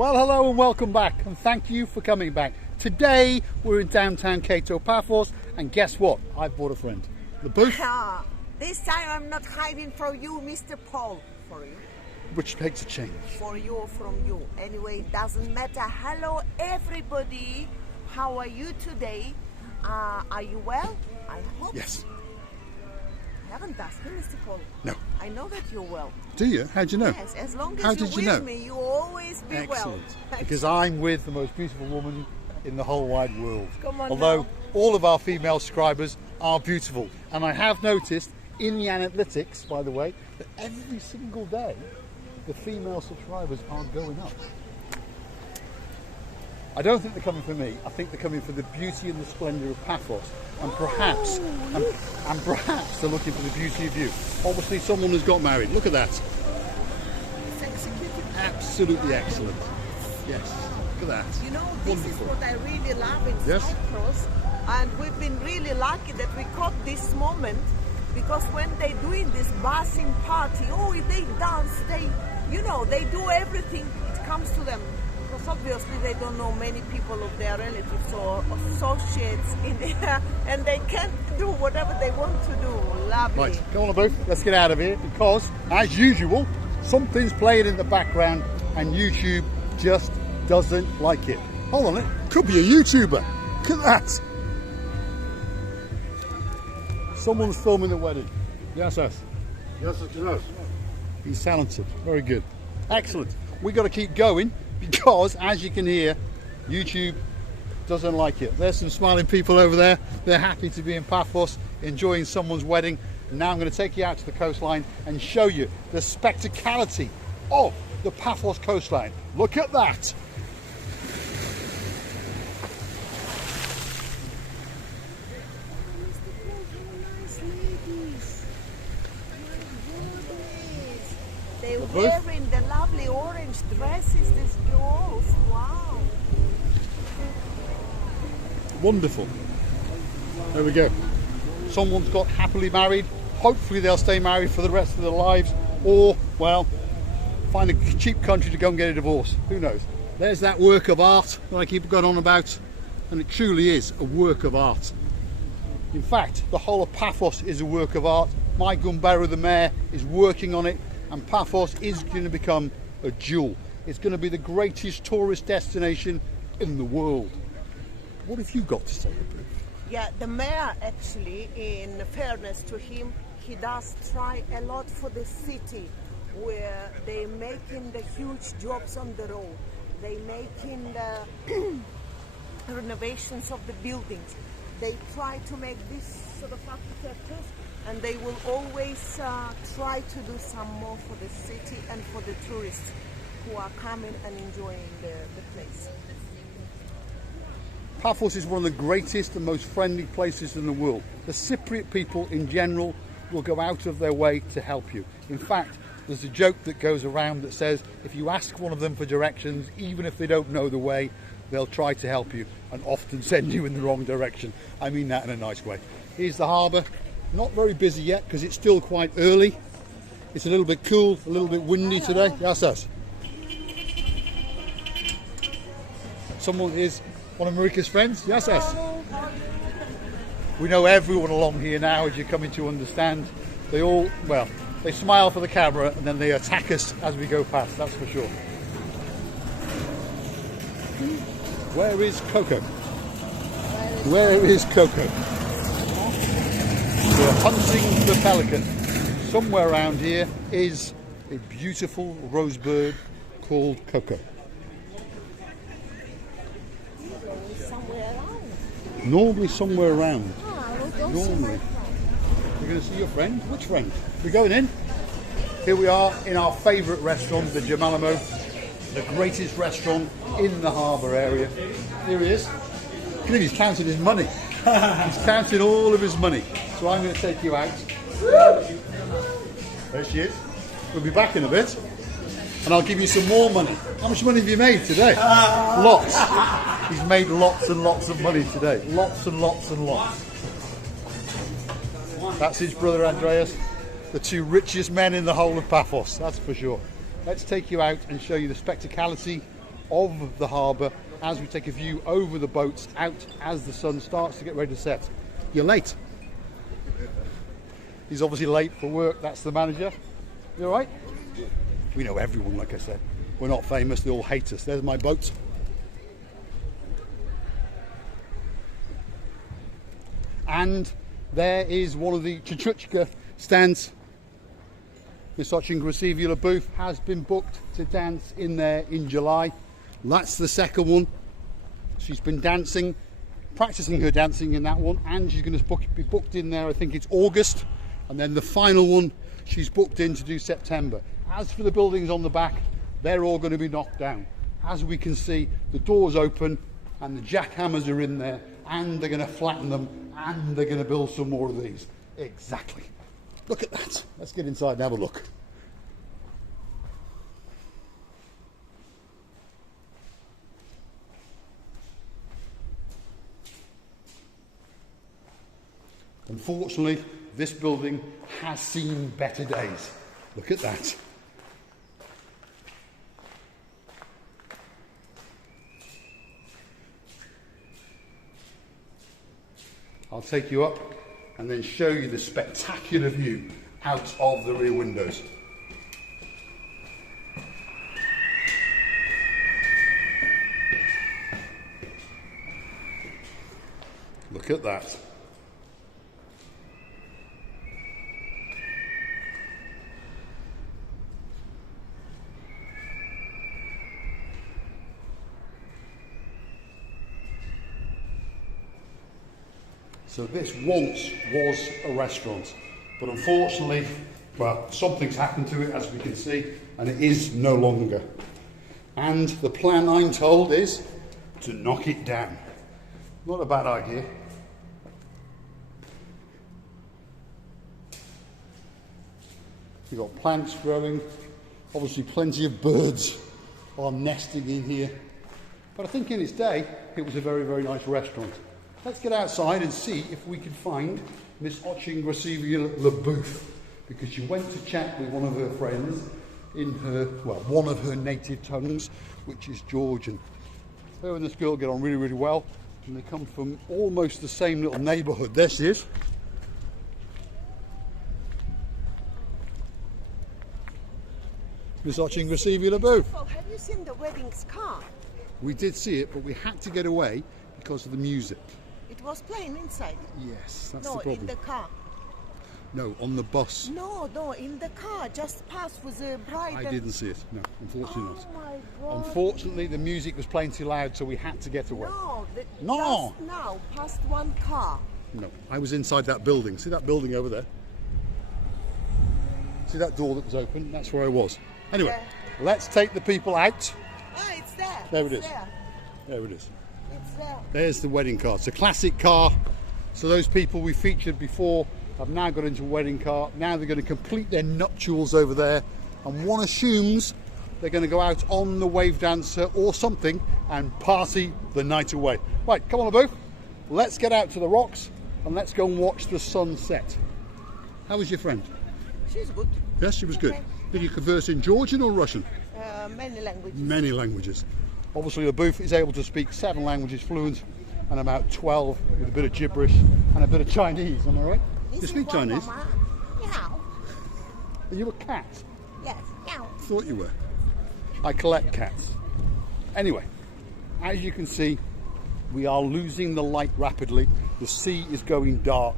Well, hello and welcome back, and thank you for coming back. Today we're in downtown Kato Paphos, and guess what? I brought a friend. The booth. This time I'm not hiding from you, Mr. Paul. For you. Which makes a change. For you or from you. Anyway, it doesn't matter. Hello, everybody. How are you today? Are you well? I hope. Yes. I haven't asked you, Mr. Paul. No. I know that you're well. Do you? How'd you know? Yes, as long as How you're did you with know? me, you always be well. Excellent. Because I'm with the most beautiful woman in the whole wide world. Come on Although now. all of our female subscribers are beautiful. And I have noticed in the analytics, by the way, that every single day the female subscribers are going up. I don't think they're coming for me. I think they're coming for the beauty and the splendour of Paphos, and perhaps, and perhaps they're looking for the beauty of you. Obviously, someone has got married. Look at that. It's executed. Absolutely excellent. Yes. Look at that. You know, this Wonderful. is what I really love in Yes. Cyprus, and we've been really lucky that we caught this moment, because when they're doing this buzzing party, they dance, they do everything, it comes to them. Because obviously they don't know many people of their relatives or associates in there, and they can't do whatever they want to do. Lovely. Right, come on, booth. Let's get out of here, because, as usual, something's playing in the background, and YouTube just doesn't like it. Hold on, it could be a YouTuber. Look at that. Someone's filming the wedding. Yes, yes. Yes, yes. He's talented. Very good. Excellent. We've got to keep going, because, as you can hear, YouTube doesn't like it. There's some smiling people over there. They're happy to be in Paphos, enjoying someone's wedding. And now I'm going to take you out to the coastline and show you the spectacality of the Paphos coastline. Look at that. They're wearing the lovely orange dresses, these girls. Wow. Wonderful. There we go. Someone's got happily married. Hopefully they'll stay married for the rest of their lives, or, well, find a cheap country to go and get a divorce. Who knows? There's that work of art that I keep going on about, and it truly is a work of art. In fact, the whole of Paphos is a work of art. My Gumbaro, the mayor, is working on it, and Paphos is going to become a jewel. It's going to be the greatest tourist destination in the world. What have you got to say, Bruce? Yeah, the mayor actually, in fairness to him, he does try a lot for the city, where they're making the huge jobs on the road. They're making the renovations of the buildings. They try to make this sort of architecture, and they will always try to do some more for the city and for the tourists who are coming and enjoying the place. Paphos is one of the greatest and most friendly places in the world. The Cypriot people in general will go out of their way to help you. In fact, there's a joke that goes around that says if you ask one of them for directions, even if they don't know the way, they'll try to help you and often send you in the wrong direction. I mean that in a nice way. Here's the harbour. Not very busy yet because it's still quite early. It's a little bit cool, a little bit windy today. Yes, yes. Someone is one of Marika's friends. Yes, yes. We know everyone along here now, as you're coming to understand. They all, well, they smile for the camera and then they attack us as we go past, that's for sure. Where is Coco? Where is Coco? We're hunting the pelican. Somewhere around here is a beautiful rose bird called Coco. Normally somewhere around. Normally. You're going to see your friend? Which friend? We're going in. Here we are in our favourite restaurant, the Gemalamo, the greatest restaurant in the harbour area. Here he is. Look at him, he's counting his money. He's counting all of his money. So I'm going to take you out. There she is. We'll be back in a bit. And I'll give you some more money. How much money have you made today? Lots. He's made lots and lots of money today. Lots and lots and lots. That's his brother Andreas. The two richest men in the whole of Paphos, that's for sure. Let's take you out and show you the spectacality of the harbour as we take a view over the boats out as the sun starts to get ready to set. You're late. He's obviously late for work. That's the manager. You all right? We know everyone, like I said. We're not famous. They all hate us. There's my boat. And there is one of the Chuchuchka stands. Miss Oching booth has been booked to dance in there in July. That's the second one. She's been dancing, practicing her dancing in that one, and she's going to be booked in there, I think it's August. And then the final one, she's booked in to do September. As for the buildings on the back, they're all going to be knocked down. As we can see, the doors open and the jackhammers are in there, and they're going to flatten them, and they're going to build some more of these. Exactly. Look at that. Let's get inside and have a look. Unfortunately, this building has seen better days. Look at that. I'll take you up and then show you the spectacular view out of the rear windows. Look at that. So this once was a restaurant, but unfortunately, well, something's happened to it, as we can see, and it is no longer. And the plan, I'm told, is to knock it down. Not a bad idea. You've got plants growing, obviously plenty of birds are nesting in here. But I think in its day, it was a very, very nice restaurant. Let's get outside and see if we can find Miss Oching booth, because she went to chat with one of her friends in her, well, one of her native tongues, which is Georgian. Her and this girl get on really, really well, and they come from almost the same little neighbourhood. There she is. Miss Oching booth. Well, have you seen the wedding car? We did see it, but we had to get away because of the music. It was playing inside. Yes, that's the No, problem. in the car. No, on the bus. No, in the car. Just past with the bride. I didn't see it. No, unfortunately not. Oh my God. Unfortunately, the music was playing too loud, so we had to get away. No. Just now, past one car. No, I was inside that building. See that building over there? See that door that was open? That's where I was. Anyway, let's take the people out. Ah, it's there. There it It's is. there. There it is. It's there. There's the wedding car. It's a classic car. So those people we featured before have now got into a wedding car. Now they're going to complete their nuptials over there. And one assumes they're going to go out on the wave dancer or something and party the night away. Right, come on, Abu. Let's get out to the rocks and let's go and watch the sunset. How was your friend? She's good. Yes, she was good. Okay. Did you converse in Georgian or Russian? Many languages. Many languages. Obviously, the booth is able to speak 7 languages fluent and about 12 with a bit of gibberish and a bit of Chinese. Am I right? You speak Chinese? Meow. Are you a cat? Yes. Meow. Thought you were. I collect cats. Anyway, as you can see, we are losing the light rapidly. The sea is going dark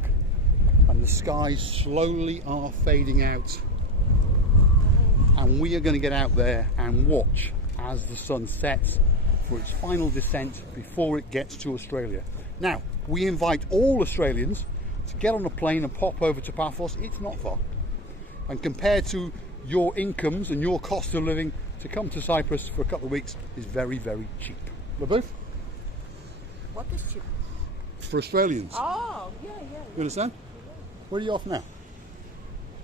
and the skies slowly are fading out. And we are going to get out there and watch as the sun sets for its final descent before it gets to Australia. Now, we invite all Australians to get on a plane and pop over to Paphos. It's not far. And compared to your incomes and your cost of living, to come to Cyprus for a couple of weeks is very, very cheap. Laboof? What is cheap? For Australians. Oh, yeah. You understand? Where are you off now?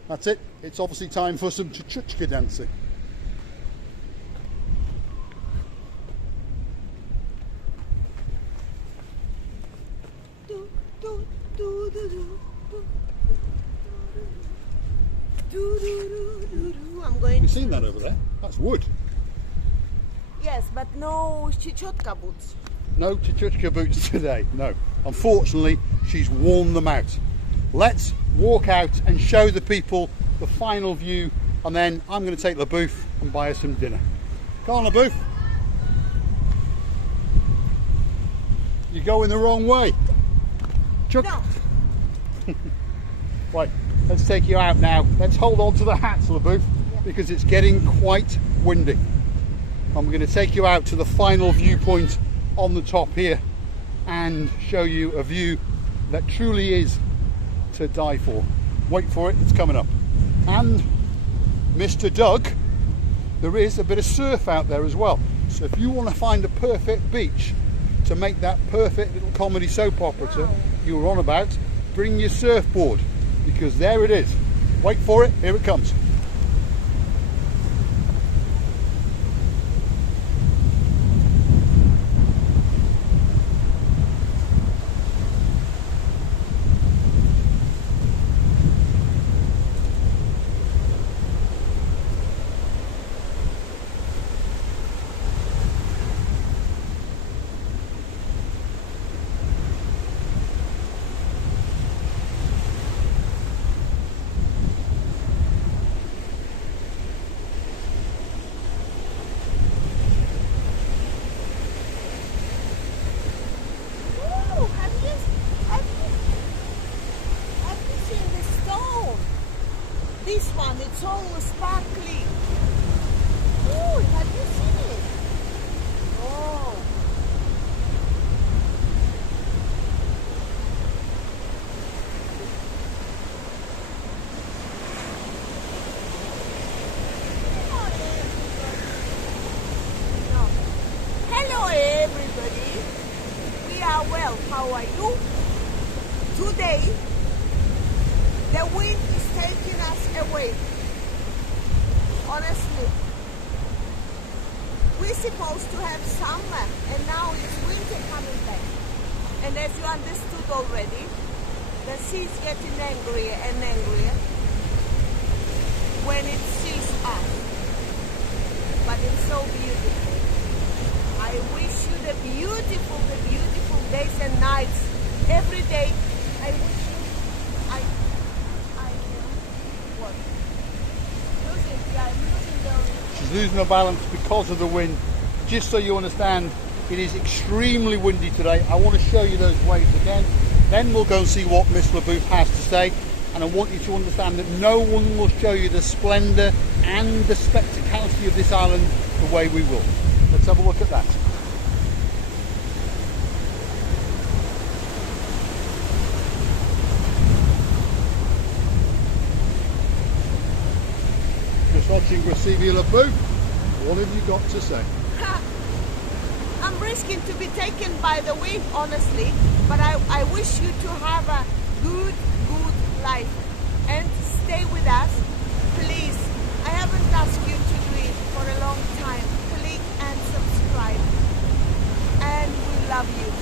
That's it. It's obviously time for some chuchuchka dancing. I'm going. You've seen that over there? That's wood. Yes, Yes, but no chichotka boots. No Tchuchka boots today, no. Unfortunately, she's worn them out. Let's walk out and show the people the final view, and then I'm going to take LaBouffe and buy her some dinner. Come on, LaBouffe. You're going the wrong way. Chuck. No. Right, let's take you out now. Let's hold on to the hats, LaBouffe, because it's getting quite windy. And we're going to take you out to the final viewpoint on the top here and show you a view that truly is to die for. Wait for it, it's coming up. And Mr. Doug, there is a bit of surf out there as well. So if you want to find a perfect beach to make that perfect little comedy soap opera you were on about, bring your surfboard, because there it is. Wait for it, here it comes. This one, it's all sparkly. Oh, have you seen it? Oh. Hello everybody. We are well. How are you? Today, the wind is taking us away. Honestly, we're supposed to have summer and now it's winter coming back. And as you understood already, the sea is getting angrier and angrier when it sees us. But it's so beautiful. I wish you the beautiful days and nights every day. I wish you She's losing her balance because of the wind. Just so you understand, it is extremely windy today. I want to show you those waves again. Then we'll go and see what Miss LaBouffe has to say. And I want you to understand that no one will show you the splendour and the spectacality of this island the way we will. Let's have a look at that. Watching Gracivi LaBouffe, what have you got to say? I'm risking to be taken by the wind, honestly, but I wish you to have a good life and stay with us. Please, I haven't asked you to do it for a long time. Click and subscribe, and we love you.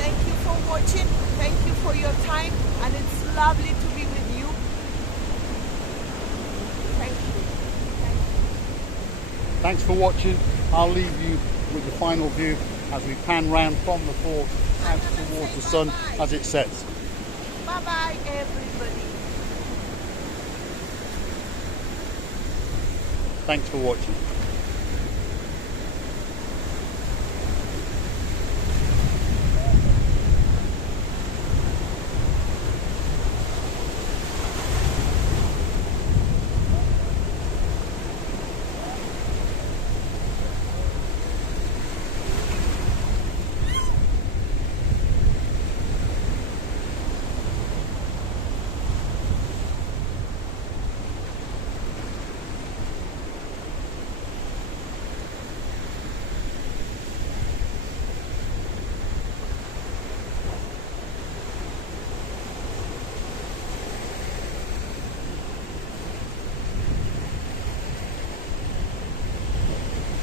Thank you for watching, thank you for your time, and it's lovely to be with you. Thank you. Thanks for watching. I'll leave you with the final view as we pan round from the fort out towards the sun as it sets. Bye bye everybody. Thanks for watching.